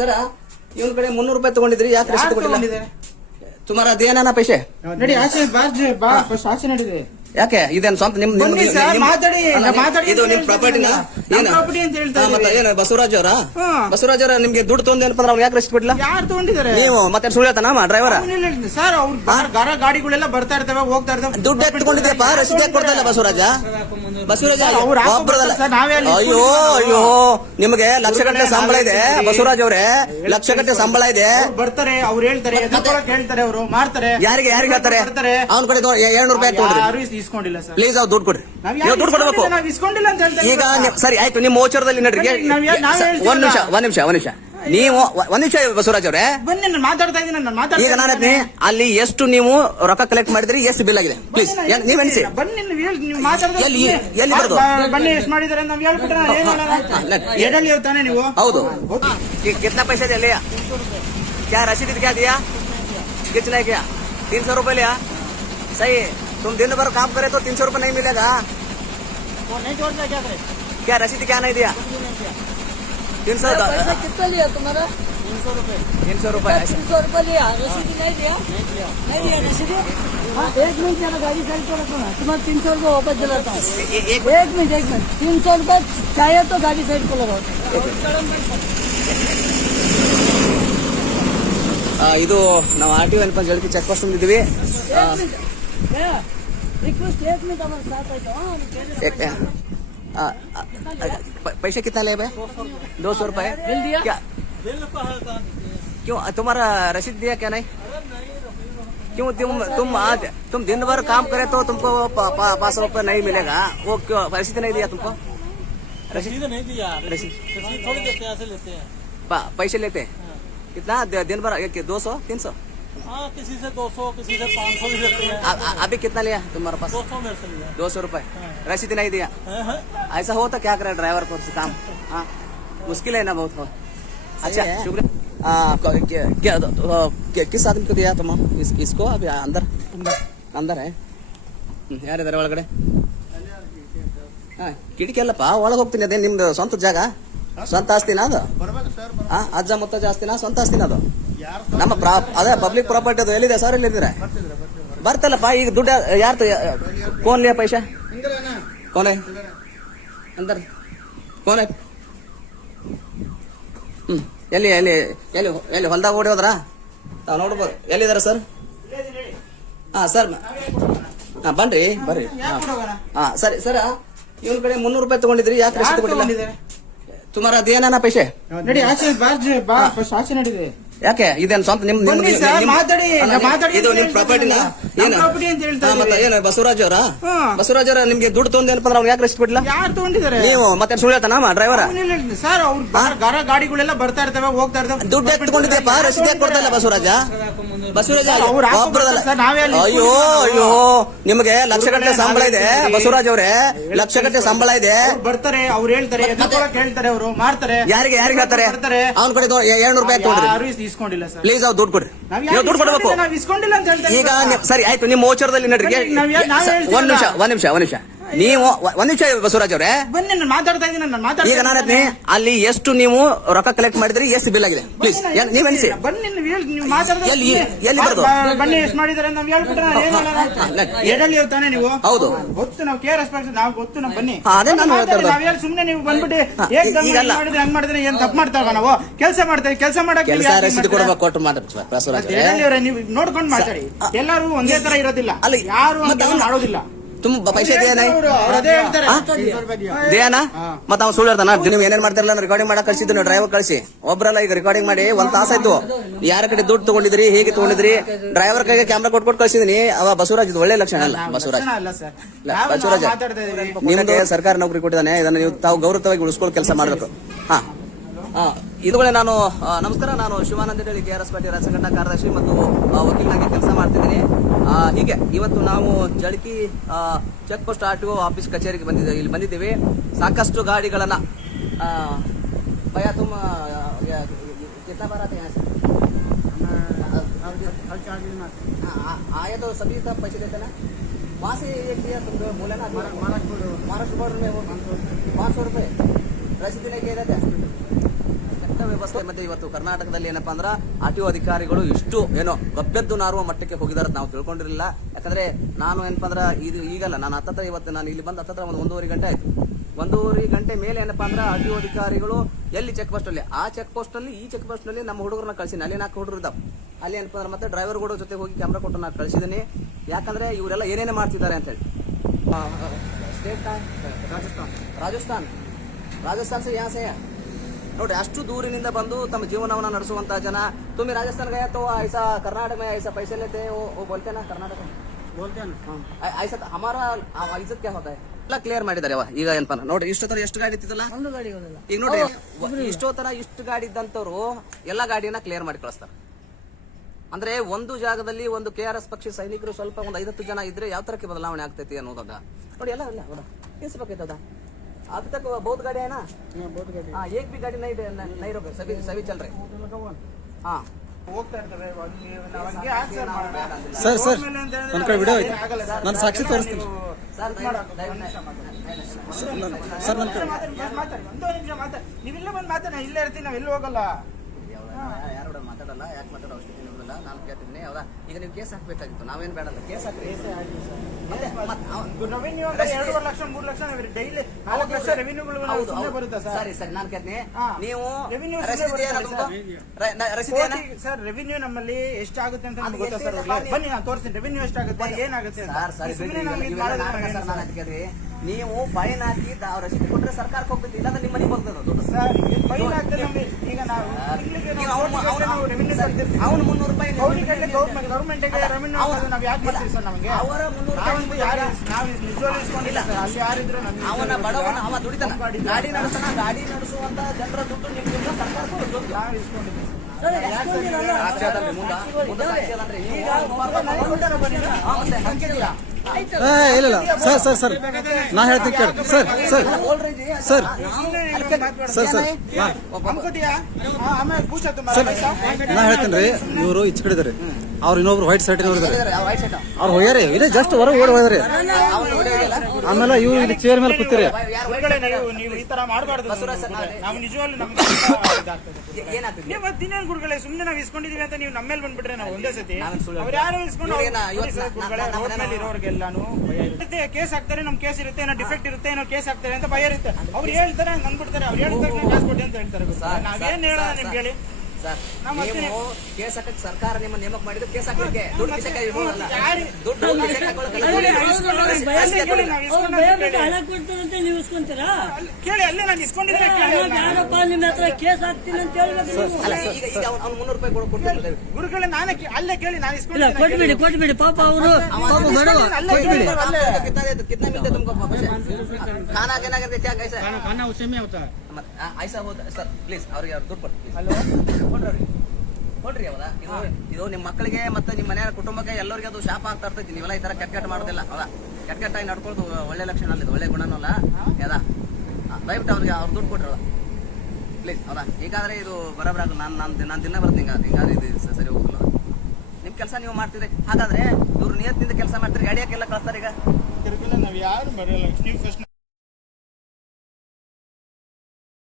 ಸರ ಇವನ್ ಕಡೆ 300 ರೂಪಾಯಿ ತಗೊಂಡಿದ್ರಿ, ಯಾಕೆ ರಸೀದಿ ಕೊಟ್ಟಿಲ್ಲ? ತುಮಾರ ಅದೇನ ಪೈಸೆ ನಡಿ ಆಚೆ ಬಾ ಫಸ್ಟ್ ಆಚೆ ನಡಿದೆ. ಯಾಕೆ ಇದೇನು ಸ್ವಂತ ನಿಮ್ ಇದು ನಿಮ್ ಪ್ರಾಪರ್ಟಿನ ಏನು ಬಸವರಾಜ್ ಅವರ? ಬಸವರಾಜ್ ಅವರ ನಿಮ್ಗೆ ದುಡ್ಡು ತೊಂದೇನಪ್ಪ ಅಂದ್ರೆ ಅವ್ನು ಯಾಕೆ ರಸೀದಿ ಕೊಟ್ಟಿಲ್ಲ? ಯಾರು ತಗೊಂಡಿದ್ದಾರೆ? ನೀವು ಮತ್ತೆ ಸುಳ್ಳು ಹೇಳ್ತಾನ ಡ್ರೈವರ್? ಸರ್ ಅವ್ರ ಗಾಡಿಗಳೆಲ್ಲ ಬರ್ತಾ ಇರ್ತವೆ ಹೋಗ್ತಾ ಇರ್ತವೆ. ದುಡ್ಡು ಎತ್ಕೊಂಡಿದ್ಯಪ್ಪ, ರಸೀದಿ ಯಾಕೆ ಕೊಡ್ತಾ ಇಲ್ಲ ಬಸವರಾಜ? ಬಸವರಾಜ ಅಯ್ಯೋ ಅಯ್ಯೋ, ನಿಮಗೆ ಲಕ್ಷಗಟ್ಟಲೆ ಸಂಬಳ ಇದೆ ಬಸವರಾಜ್ ಅವ್ರೆ, ಲಕ್ಷಗಟ್ಟಲೆ ಸಂಬಳ ಇದೆ. ಬರ್ತಾರೆ ಅವ್ರು ಹೇಳ್ತಾರೆ, ಹೇಳ್ತಾರೆ ಅವರು ಮಾಡ್ತಾರೆ. ಯಾರಿಗೆ ಹೇಳ್ತಾರೆ? ಅವ್ನ ಕಡೆ 700 ರೂಪಾಯಿ ತಗೊಂಡ್ರಿ, ಇಸ್ಕೊಂಡಿಲ್ಲ ಸರ್. ಪ್ಲೀಸ್ ಅವ್ರು ದುಡ್ಡು ಕೊಡ್ರಿ, ನೀವು ದುಡ್ಡು ಕೊಡ್ಬೇಕು. ಇಸ್ಕೊಂಡಿಲ್ಲ ಅಂತ ಹೇಳ್ತಾರೆ. ಈಗ ಸರಿ ಆಯ್ತು, ನಿಮ್ಮ ಓಚರದಲ್ಲಿ ನಡ್ರಿ. ಒಂದ್ ನಿಮಿಷ ನೀವು ಒಂದ್ ನಿಮಿಷ ಬಸವರಾಜ್ ಅವ್ರೆ ಬನ್ನಿ, ನಾನು ಮಾತಾಡ್ತಾ ಇದ್ದೀನಿ. ಈಗ ನಾನು ಅಲ್ಲಿ ಎಷ್ಟು ನೀವು ರೊಕ್ಕ ಕಲೆಕ್ಟ್ ಮಾಡಿದ್ರಿ, ಎಷ್ಟು ಬಿಲ್ ಆಗಿದೆ ಪ್ಲೀಸ್ ನೀವ್ ಎಣಿಸಿ. ಬನ್ನಿ, ನೀವು ಮಾತಾಡ್ತಾ ಎಲ್ಲಿ ಬರೋದು? ಬನ್ನಿ, ಎಷ್ಟು ಮಾಡಿದಾರೆ ನಾವ್ ಹೇಳ್ಬಿಟ್ರೆ ತಾನೆ ನೀವು? ಹೌದು. कितना पैसा दे लिया? क्या रसीद क्या दिया? कितना क्या? 300 रुपए लिया? सही है। तुम दिन भर काम करे तो 300 रुपए नहीं मिलेगा। वो नहीं छोड़ना, क्या करे? क्या रसीद क्या नहीं दिया? 300 पैसा कितना लिया तुम्हारा? 300 रुपए। 300 रुपए 300 रुपए लिया, रसीद नहीं दिया? नहीं दिया रसीद। हाँ, 1 मिनट जरा गाड़ी साइड को रखो ना, तुम्हारा 300 रुपए वापस दिलाता हूँ। 1 मिनट 300 रुपए चाहिए तो गाड़ी साइड को लगाओ। ಇದು ನಾವು RTO ಏನಪ್ಪ ಜಳಕಿ ಚೆಕ್ ಪೋಸ್ಟ್ ಬಂದಿದ್ದೀವಿ. रिक्वेस्ट 1 मिनट हमारे साथ आ जाओ। पैसे कितना ले भाई? 200 रुपए। बिल दिया? क्या क्यों तुम्हारा रसीद दिया क्या नहीं? क्यों तुम दिन भर काम करे तो तुमको 500 रुपए नहीं मिलेगा, वो क्यों रसीद नहीं दिया तुमको? रसीद नहीं दिया। रसीद थोड़ी देते हैं, ऐसे लेते हैं। पैसे लेते हैं कितना दिन भर? 200 300? हाँ, किसी से 200, किसी से 500 भी देते हैं। अभी कितना लिया तुम्हारे पास? 200 मेरे से लिया। 200 रुपए रसीद नहीं दिया? ऐसा हो तो क्या करे ड्राइवर को काम? हाँ, मुश्किल है ना बहुत हो। अच्छा शुक्रिया। किस आदमी को दिया तुम इसको? अभी अंदर है ಯಾರಿದ್ದಾರೆ ಒಳಗಡೆ? ಕಿಟಕಿ ಅಲ್ಲಪ್ಪ, ಒಳಗೆ ಹೋಗ್ತೀನಿ. ಅದೇ ನಿಮ್ದು ಸ್ವಂತ ಜಾಗ, ಸ್ವಂತ ಆಸ್ತಿನ ಅದು? ಅಜ್ಜ ಮುತ್ತಜ್ಜ ಆಸ್ತಿನ, ಸ್ವಂತ ಆಸ್ತಿನ ಅದು? ನಮ್ಮ ಅದೇ ಪಬ್ಲಿಕ್ ಪ್ರಾಪರ್ಟಿ ಅದು. ಎಲ್ಲಿದೆ ಸರ್? ಎಲ್ಲಿದ್ದೀರಾ? ಬರ್ತಲ್ಲಪ್ಪ ಈಗ ದುಡ್ಡು ಯಾರ್ದು? ಕೋನ್ ಲಿಯಾ ಪೈಸಾ? ಕೋನ್ ಹೈ ಅಂದರ್? Cone high? ಎಲ್ಲಿ ಎಲ್ಲಿ ಎಲ್ಲಿ ಎಲ್ಲಿ ಹೊಲ್ದಾಗ ಓಡಿ ಹೋದ್ರಾ? ತಾವು ನೋಡ್ಬೋದು. ಎಲ್ಲಿದ್ದಾರೆ ಸರ್? ಹಾ ಸರ್, ಹಾ ಬರ್ರಿ. ಹಾ ಸರಿ ಸರ, ಇವನ್ ಕಡೆ 300 ರೂಪಾಯಿ ತಗೊಂಡಿದ್ರಿ, ಯಾಕೆ ರಸೀದಿ ಕೊಟ್ಟಿಲ್ಲ? ತುಮಾರ ಅದೇನ ಪೈಸೆ ನಡಿ ಆಚೆ ಬಾ ಫಸ್ಟ್ ಆಚೆ ನಡಿದೆ. ಯಾಕೆ ಇದೇನು ಸ್ವಂತ ನಿಮ್ ಇದು ನಿಮ್ ಪ್ರಾಪರ್ಟಿನ ಏನು ಬಸವರಾಜ್ ಅವರ? ಬಸವರಾಜ್ ಅವರ ನಿಮ್ಗೆ ದುಡ್ಡು ತೊಂದೇನಪ್ಪ ಅಂದ್ರೆ ಅವ್ನು ಯಾಕೆ ರಸೀದಿ ಕೊಟ್ಟಿಲ್ಲ? ಯಾರು ತಗೊಂಡಿದ್ದಾರೆ? ನೀವು ಮತ್ತೆ ಸುಳ್ಳು ಹೇಳ್ತಾನ ಡ್ರೈವರ್? ಸರ್ ಅವ್ರ ಗಾಡಿಗಳೆಲ್ಲ ಬರ್ತಾ ಇರ್ತವೆ ಹೋಗ್ತಾ ಇರ್ತವೆ. ದುಡ್ಡು ಎತ್ಕೊಂಡಿದ್ಯಪ್ಪ, ರಸೀದಿ ಯಾಕೆ ಕೊಡ್ತಾ ಇಲ್ಲ ಬಸವರಾಜ? ಬಸವರಾಜ ಅಯ್ಯೋ ಅಯ್ಯೋ, ನಿಮಗೆ ಲಕ್ಷಗಟ್ಟಲೆ ಸಂಬಳ ಇದೆ ಬಸವರಾಜ್ ಅವ್ರೆ, ಲಕ್ಷಗಟ್ಟಲೆ ಸಂಬಳ ಇದೆ. ಬರ್ತಾರೆ ಅವ್ರು ಹೇಳ್ತಾರೆ, ಹೇಳ್ತಾರೆ ಅವರು ಮಾಡ್ತಾರೆ. ಯಾರಿಗೆ ಹೇಳ್ತಾರೆ? ಅವ್ನ ಕಡೆ 700 ರೂಪಾಯಿ ತಗೊಂಡ್ರಿ, ಇಸ್ಕೊಂಡಿಲ್ಲ ಸರ್. ಪ್ಲೀಸ್ ಅವ್ರು ದುಡ್ಡು ಕೊಡ್ರಿ, ನೀವು ದುಡ್ಡು ಕೊಡ್ಬೇಕು. ಇಸ್ಕೊಂಡಿಲ್ಲ ಅಂತ ಹೇಳ್ತಾರೆ. ಈಗ ಸರಿ ಆಯ್ತು, ನಿಮ್ಮ ಓಚರದಲ್ಲಿ ನಡ್ರಿ. ಒಂದ್ ನಿಮಿಷ ನೀವು ಒಂದ್ ನಿಮಿಷ ಬಸವರಾಜ್ ಅವ್ರೆ ಬನ್ನಿ, ನಾನು ಮಾತಾಡ್ತಾ ಇದ್ದೀನಿ. ಈಗ ನಾನು ಅಲ್ಲಿ ಎಷ್ಟು ನೀವು ರೊಕ್ಕ ಕಲೆಕ್ಟ್ ಮಾಡಿದ್ರಿ, ಎಷ್ಟು ಬಿಲ್ ಆಗಿದೆ ಪ್ಲೀಸ್ ನೀವ್ ಎಣಿಸಿ. ಬನ್ನಿ, ನೀವು ಮಾತಾಡ್ತಾ ಎಲ್ಲಿ ಬರೋದು? ಬನ್ನಿ, ಎಷ್ಟು ಮಾಡಿದಾರೆ ನಾವ್ ಹೇಳ್ಬಿಟ್ರೆ ತಾನೆ ನೀವು? ಹೌದು, ಗೊತ್ತು, ನಾವು ಕೇರ್ ನಾವು ಗೊತ್ತು. ನಾವು ಬನ್ನಿ, ಅದೇ ನಾನು ನಾವ್ ಸುಮ್ನೆ ನೀವು ಬಂದ್ಬಿಟ್ಟು ಮಾಡಿದ್ರೆ ಹಂಗ್ ಮಾಡಿದ್ರೆ ಏನ್ ತಪ್ಪು ಮಾಡ್ತಾವ? ನಾವು ಕೆಲಸ ಮಾಡ್ತೇವೆ, ಕೆಲಸ ಮಾಡಕ್ಕೆ ರಸೀದಿ ಕೊಡ್ಬೇಕು, ಕೊಟ್ಟು ಮಾತಾಡ್ತೀವಿ ಬಸವರಾಜ್. ನೀವು ನೋಡ್ಕೊಂಡು ಮಾತಾಡಿ. ಎಲ್ಲರೂ ಒಂದೇ ತರ ಇರೋದಿಲ್ಲ, ಯಾರು ಮಾಡೋದಿಲ್ಲ. तुम पैसे दिया नहीं? दिया ना? ಮತ್ತೆ ಅವ್ನು ಸುಳ್ಳು ಹೇಳ್ತಾನ? ನೀವು ಏನೇನ್ ಮಾಡ್ತಿರಲ್ಲ, ರೆಕಾರ್ಡಿಂಗ್ ಮಾಡಕ್ ಕಳ್ಸಿದ್ದು ಡ್ರೈವರ್ ಕಳಿಸಿ. ಒಬ್ರಲ್ಲ, ಈಗ ರೆಕಾರ್ಡಿಂಗ್ ಮಾಡಿ 1 ತಾಸಾಯ್ತು. ಯಾರ ಕಡೆ ದುಡ್ಡು ತಗೊಂಡಿದ್ರಿ, ಹೇಗೆ ತಗೊಂಡಿದ್ರಿ? ಡ್ರೈವರ್ ಕೈಗೆ ಕ್ಯಾಮ್ರಾ ಕೊಟ್ಬಿಟ್ಟು ಕಳ್ಸಿದೀನಿ. ಅವ ಬಸವರಾಜ್ ಇದು ಒಳ್ಳೆ ಲಕ್ಷಣ ಅಲ್ಲ. ಬಸವರಾಜ್ ನಿಮ್ಗೆ ಸರ್ಕಾರ ನೌಕರಿ ಕೊಟ್ಟಿದ್ದಾನೆ, ಇದನ್ನ ನೀವು ತಾವು ಗೌರವವಾಗಿ ಉಳಿಸ್ಕೊಳ್ಳೋ ಕೆಲಸ ಮಾಡ್ಬೇಕು. ಹಾ ಇದುಗಳೇ ನಾನು ನಮಸ್ಕಾರ, ನಾನು ಶಿವಾನಂದ ಹೇಳಿ KRS ಪಾಟೀಲ್ ರಾಜ್ಯ ಸಂಘಟನಾ ಕಾರ್ಯದರ್ಶಿ ಮತ್ತು ವಕೀಲನಾಗಿ ಕೆಲಸ ಮಾಡ್ತಿದ್ದೀನಿ. ಹೀಗೆ ಇವತ್ತು ನಾವು Jalaki check post RTO office ಕಚೇರಿಗೆ ಇಲ್ಲಿ ಬಂದಿದ್ದೀವಿ. ಸಾಕಷ್ಟು ಗಾಡಿಗಳನ್ನ ಭಯ ತುಮ कितना बार आते हैं यहाँ से? आए तो सभी तब पैसे देते ना? वहाँ से एक दिया तुम बोले ना, महाराष्ट्र बॉर्डर में वो 500 रुपए रसीद नहीं किए रहते। ವ್ಯವಸ್ಥೆ ಮಧ್ಯೆ ಇವತ್ತು ಕರ್ನಾಟಕದಲ್ಲಿ ಏನಪ್ಪಾ ಅಂದ್ರೆ RTO ಅಧಿಕಾರಿಗಳು ಇಷ್ಟು ಏನೋ ಗಬ್ಬೆದ್ದು ನಾರುವ ಮಟ್ಟಕ್ಕೆ ಹೋಗಿದಾರೆ ನಾವು ತಿಳ್ಕೊಂಡಿರಲಿಲ್ಲ. ಯಾಕಂದ್ರೆ ನಾನು ಏನಪ್ಪಾ ಅಂದ್ರೆ ಇದು ಈಗಲ್ಲ, ನಾನು ಹತ್ತತ್ರ ಇವತ್ತು ನಾನು ಇಲ್ಲಿ ಬಂದು ಹತ್ತತ್ರ ಒಂದು 1.5 ಗಂಟೆ ಆಯ್ತು. 1.5 ಗಂಟೆ ಮೇಲೆ ಏನಪ್ಪಾ ಅಂದ್ರೆ RTO ಅಧಿಕಾರಿಗಳು ಎಲ್ಲಿ ಚೆಕ್ ಪೋಸ್ಟ್ ಅಲ್ಲಿ, ಆ ಚೆಕ್ ಪೋಸ್ಟ್ ನಲ್ಲಿ ಈ ಚೆಕ್ ಪೋಸ್ಟ್ ನಲ್ಲಿ ನಮ್ಮ ಹುಡುಗರನ್ನ ಕಳ್ಸಿನಿ. ಅಲ್ಲಿ 4 ಹುಡುಗರು ಇದ್ದಾವೆ. ಅಲ್ಲಿ ಏನಪ್ಪಾ ಅಂದ್ರೆ ಮತ್ತೆ ಡ್ರೈವರ್ ಕೂಡ ಜೊತೆ ಹೋಗಿ ಕ್ಯಾಮ್ರಾ ಕೊಟ್ಟು ನಾನು ಕಳಿಸಿದ್ದೀನಿ. ಯಾಕಂದ್ರೆ ಇವರೆಲ್ಲ ಏನೇನೇ ಮಾಡ್ತಿದ್ದಾರೆ ಅಂತ ಹೇಳಿ. ಸ್ಟೇಟ್ ರಾಜಸ್ಥಾನ್ से यहाँ से है ನೋಡಿ, ಅಷ್ಟು ದೂರಿನಿಂದ ಬಂದು ತಮ್ಮ ಜೀವನವನ್ನ ನಡೆಸುವಂತಹ ಜನ. तुम्ही राजस्थान गया तो ऐसा कर्नाटक में ऐसा पैसे लेते हैं, वो बोलते हैं ना कर्नाटक में बोलते हैं ना, ऐसा हमारा इज्जत क्या होता है ಎಲ್ಲ ಕ್ಲಿಯರ್ ಮಾಡಿದ್ದಾರೆ. ಈಗ ಏನಪ್ಪ ನೋಡಿ, ಇಷ್ಟೊತ್ತರ ಎಷ್ಟು ಗಾಡಿ ಇತ್ತಿದ್ದಲ್ಲ, ಒಂದು ಗಾಡಿಗಳಿಲ್ಲ. ಈಗ ನೋಡಿ ಇಷ್ಟೊತ್ತರ ಇಷ್ಟು ಗಾಡಿ ಇದ್ದಂತವ್ರು ಎಲ್ಲ ಗಾಡಿಯನ್ನ ಕ್ಲಿಯರ್ ಮಾಡಿ ಕಳಿಸ್ತಾರೆ. ಅಂದ್ರೆ ಒಂದು ಜಾಗದಲ್ಲಿ ಒಂದು KRS ಪಕ್ಷಿ ಸೈನಿಕರು ಸ್ವಲ್ಪ ಒಂದು 5-10 ಜನ ಇದ್ರೆ ಯಾವ ತರಕ್ಕೆ ಬದಲಾವಣೆ ಆಗ್ತೈತಿ ಅನ್ನೋದಾಗ ನೋಡಿ. ಎಲ್ಲ ತಿಳಿಸ್ಬೇಕಾಯ್ತದ. अब तक बहुत गाड़ी है ना, बहुत गाड़ी, हाँ एक भी गाड़ी नहीं रोके, सभी चल रहे. हाँ ಹೋಗ್ತಾ ಇರ್ತಾರೆ. ನಾವಂಗೆ ಆನ್ಸರ್ ಮಾಡೋಣ. ಸರ್ ನನ್ನ ಕಡೆ ವಿಡಿಯೋ ಐತೆ, ನಾನು ಸಾಕ್ಷಿ ತೋರಿಸ್ತೀನಿ. ಸರ್ ನನ್ನ ಕಡೆ ಮಾತಾಡಿ, ಒಂದು ನಿಮಿಷ ಮಾತಾಡಿ. ನೀವಿಲ್ಲ ಬಂದು ಮಾತಾಡಿ, ಇಲ್ಲೇ ಇರ್ತೀನಿ, ನಾವು ಎಲ್ಲಿ ಹೋಗಲ್ಲ. ಯಾರು ಮಾತಾಡಲ್ಲ, ಯಾಕೆ ಮಾತಾಡೋ ಅವಶ್ಯಕತೆ ಇರೋದಿಲ್ಲ. ನಾನು ಕೇಳ್ತಿದ್ದೀನಿ. ಹೌದಾ, ಈಗ ನೀವು ಕೇಸ್ ಹಾಕ್ಬೇಕಾಗಿತ್ತು, ನಾವೇನು ಬೇಡಲ್ಲ, ಕೇಸ್ ಹಾಕ್ರಿ. ರೆವಿನ್ಯೂ ಅಂತ 2.5 ಲಕ್ಷ 3 ಲಕ್ಷ ಡೈಲಿ 4 ಲಕ್ಷ ರೆವಿನ್ಯೂಗಳು ಬರುತ್ತೆ ಸರ್. ಸರಿ ನಾನು ಕೇಳ್ತೀನಿ, ನೀವು ರೆವಿನ್ಯೂ ರಸೀದಿ ಸರ್, ರೆವಿನ್ಯೂ ನಮ್ಮಲ್ಲಿ ಎಷ್ಟಾಗುತ್ತೆ ಅಂತ ನಮ್ಗೆ ಗೊತ್ತಾ ಸರ್? ಬನ್ನಿ ನಾನು ತೋರಿಸ್ತೀನಿ ರೆವಿನ್ಯೂ ಎಷ್ಟಾಗುತ್ತೆ, ಏನಾಗುತ್ತೆ. ನೀವು ಫೈನ್ ಹಾಕಿ ರಸೀದಿ ಕೊಟ್ರೆ ಸರ್ಕಾರಕ್ಕೆ ಹೋಗ್ತೈತಿ, ಇಲ್ಲಾಂದ್ರೆ ನಿಮ್ಮ ಮನೆಗೆ ಹೋಗ್ತದೆ ದುಡ್ಡು. ಸರ್ ಫೈನ್ ಹಾಕ್ತಾರೆ ನಮ್ಗೆ. ಈಗ ನಾವು ಅವನು 300 ರೂಪಾಯಿ ಗೌರ್ಮೆಂಟ್ ರೆವಿನ್ಯೂ ನಾವು ಯಾಕೆ ಮಾಡ್ತೀವಿ ಸರ್? ನಮಗೆ ಅವರ 300 ನಾವು ನಿಜವಾಗ್ಲೂ ಇಸ್ಕೊಂಡಿಲ್ಲ ಸರ್. ಅಲ್ಲಿ ಯಾರಿದ್ರು ಅವನ ಬಡವನ ಅವ ದುಡಿತಾನ, ಗಾಡಿ ನಡೆಸೋಣ, ಗಾಡಿ ನಡೆಸುವಂತ ಜನರ ದುಡ್ಡು ನಿಮ್ಗಿಂತ ಸರ್ಕಾರಕ್ಕೂ ದುಡ್ಡು ನಾವು ಇಸ್ಕೊಂಡಿದ್ದೀವಿ. ಇಲ್ಲ ಸರ್ ನಾ ಹೇಳ್ತೀನಿ ಕೇಳಿ. ಸರ್ ನಾ ಹೇಳ್ತೀನಿ ರೀ. ಇವರು ಈಚೆ ಕಡೆ ಇದಾರೆ, ಅವ್ರು ಇನ್ನೊಬ್ರು ವೈಟ್ ಶರ್ಟ್ ಇದಾರೆ, ಅವ್ರು ಹೋಗ್ಯಾರಿ. ಇದೇ ಜಸ್ಟ್ ಹೊರಗೆ ಓಡಿ ಹೋದ್ರಿ. ಆಮೇಲೆ ಇವ್ರು ಇಲ್ಲಿ ಚೇರ್ ಮೇಲೆ ಕೂತಿರಿ. ನೀವು ಈ ತರ ಮಾಡಬಾರ್ದು. ನಾವು ನಿಜವಾಗ್ಲೂ ನಮ್ಗೆ ದಿನೇನ್ ಗುರುಗಳೇ, ಸುಮ್ಮನೆ ನಾವು ಇಸ್ಕೊಂಡಿದೀವಿ ಅಂತ ನೀವು ನಮ್ಮ ಮೇಲೆ ಬಂದ್ಬಿಟ್ರೆ ನಾವು ಒಂದೇ ಸತಿ ಅವ್ರು ಯಾರು ಇಸ್ಕೊಂಡು ರೋಡ್ ಮೇಲೆ ಇರೋರ್ಗೆಲ್ಲಾನು ಭಯ ಇರುತ್ತೆ. ಕೇಸ್ ಹಾಕ್ತಾರೆ, ನಮ್ ಕೇಸ್ ಇರುತ್ತೆ, ಏನೋ ಡಿಫೆಕ್ಟ್ ಇರುತ್ತೆ, ಏನೋ ಕೇಸ್ ಹಾಕ್ತಾರೆ ಅಂತ ಭಯ ಇರುತ್ತೆ. ಅವ್ರು ಹೇಳ್ತಾರೆ, ಹಂಗ್ ಅಂದ್ಬಿಡ್ತಾರೆ. ಅವ್ರು ಹೇಳ್ತಾರೆ ಕೇಸ್ ಕೊಡಿ ಅಂತ ಹೇಳ್ತಾರೆ. ನಾವೇನ್ ಹೇಳೋಣ ನಿಮ್ಗೆ ಹೇಳಿ? ನೀವು ಕೇಸ್ ಹಾಕಕ್ಕೆ ಸರ್ಕಾರ ನಿಮ್ಮ ನೇಮಕ ಮಾಡಿದ್ದು ಕೇಸ್ ಹಾಕಲಿಕ್ಕೆ, ದುಡ್ಡು ನೀವು ಇಸ್ಕೊಂತೀರಾ? ಕೇಳಿ, ಅಲ್ಲೇ ನಾನು ಇಸ್ಕೊಂಡಿದ್ರೆ ಯಾರಪ್ಪ ನಿಮ್ಮ ಹತ್ರ ಕೇಸ್ ಹಾಕ್ತೀನಿ ಅಂತ ಹೇಳ್ಬೇಕು. ಈಗ ಅವ್ನು 300 ರೂಪಾಯಿ ಕೊಡ್ತಾರೆ ಗುರುಗಳೇ. ನಾನೇ ಅಲ್ಲೇ ಕೇಳಿ, ನಾನು ಇಲ್ಲ, ಕೊಟ್ಬಿಡಿ ಪಾಪ ಅವರು कितना मिलता है तुमको खाना केना करके क्या कैसा खाना उसी में होता है. ऐसा होता ಸರ್ ಪ್ಲೀಸ್ ಅವ್ರಿಗೆ ದುಡ್ಡು ಕೊಡ್ರಿ. ಹೌದಾ, ಇದು ನಿಮ್ಮ ಮಕ್ಕಳಿಗೆ ಮತ್ತೆ ನಿಮ್ಮ ಮನೆಯ ಕುಟುಂಬಕ್ಕೆ ಎಲ್ಲರಿಗೆ ಅದು ಶಾಪ ಆಗ್ತಾ ಇರ್ತೈತಿ. ನೀವೆಲ್ಲ ಈ ತರ ಕೆಟ್ಟ ಮಾಡೋದಿಲ್ಲ. ಹೌದಾ, ಕೆಟ್ಟಾಗಿ ನಡ್ಕೊಳ್ಳೋದು ಒಳ್ಳೆ ಲಕ್ಷಣ ಅಲ್ಲ, ಇದು ಒಳ್ಳೆ ಗುಣನೂ ಅಲ್ಲ. ಯಾವ್ದಾ, ದಯವಿಟ್ಟು ಅವ್ರಿಗೆ ಅವ್ರು ದುಡ್ಡು ಕೊಡ್ರಿ ಪ್ಲೀಸ್. ಹೌದಾ, ಈಗಾದ್ರೆ ಇದು ಬರೋಬರ ನಾನು ದಿನ ಬರ್ತೀನಿ. ಹಿಂಗಾದ್ರೆ ಇದು ಸರಿ ಹೋಗಲ್ಲ. ನಿಮ್ ಕೆಲಸ ನೀವು ಮಾಡ್ತಿದ್ರಿ, ಹಾಗಾದ್ರೆ ಇವ್ರು ನಿಯತ್ತಿಂದ ಕೆಲಸ ಮಾಡ್ತಾರೆ, ಗಾಡಿಯಾಕೆಲ್ಲ ಕಳಿಸ್ತಾರೆ. ಈಗ ನಾವ್ ಯಾರು ಬರೆಯಲ್ಲ. ನೀವು ಫಸ್ಟ್